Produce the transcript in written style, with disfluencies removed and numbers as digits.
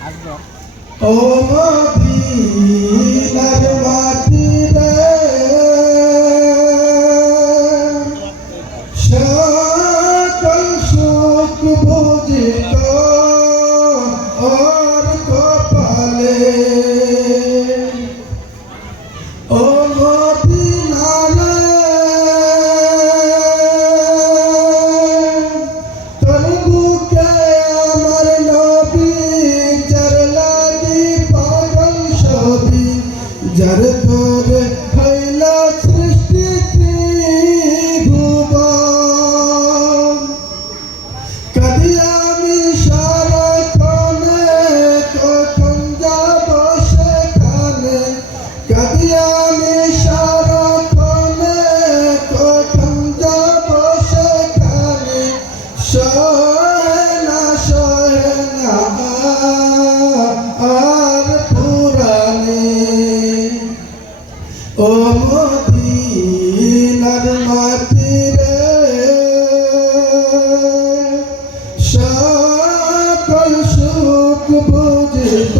ও মদিনার মাটি রে সকল সুখ বুঝিত ওর কপালে ও মদিনা তোর বুকে আমার নবী যার লাগি পাগল সবই যার তোরে হইল সৃষ্টি ত্রিভুবন কদি আমি সারাক্ষণে কখন যাব সেখানে কদি আমি সারাক্ষণে কখন যাব সেখানে সহে না আর পুরানে ও মদিনার মাটি রে সকল সুখ বুঝিত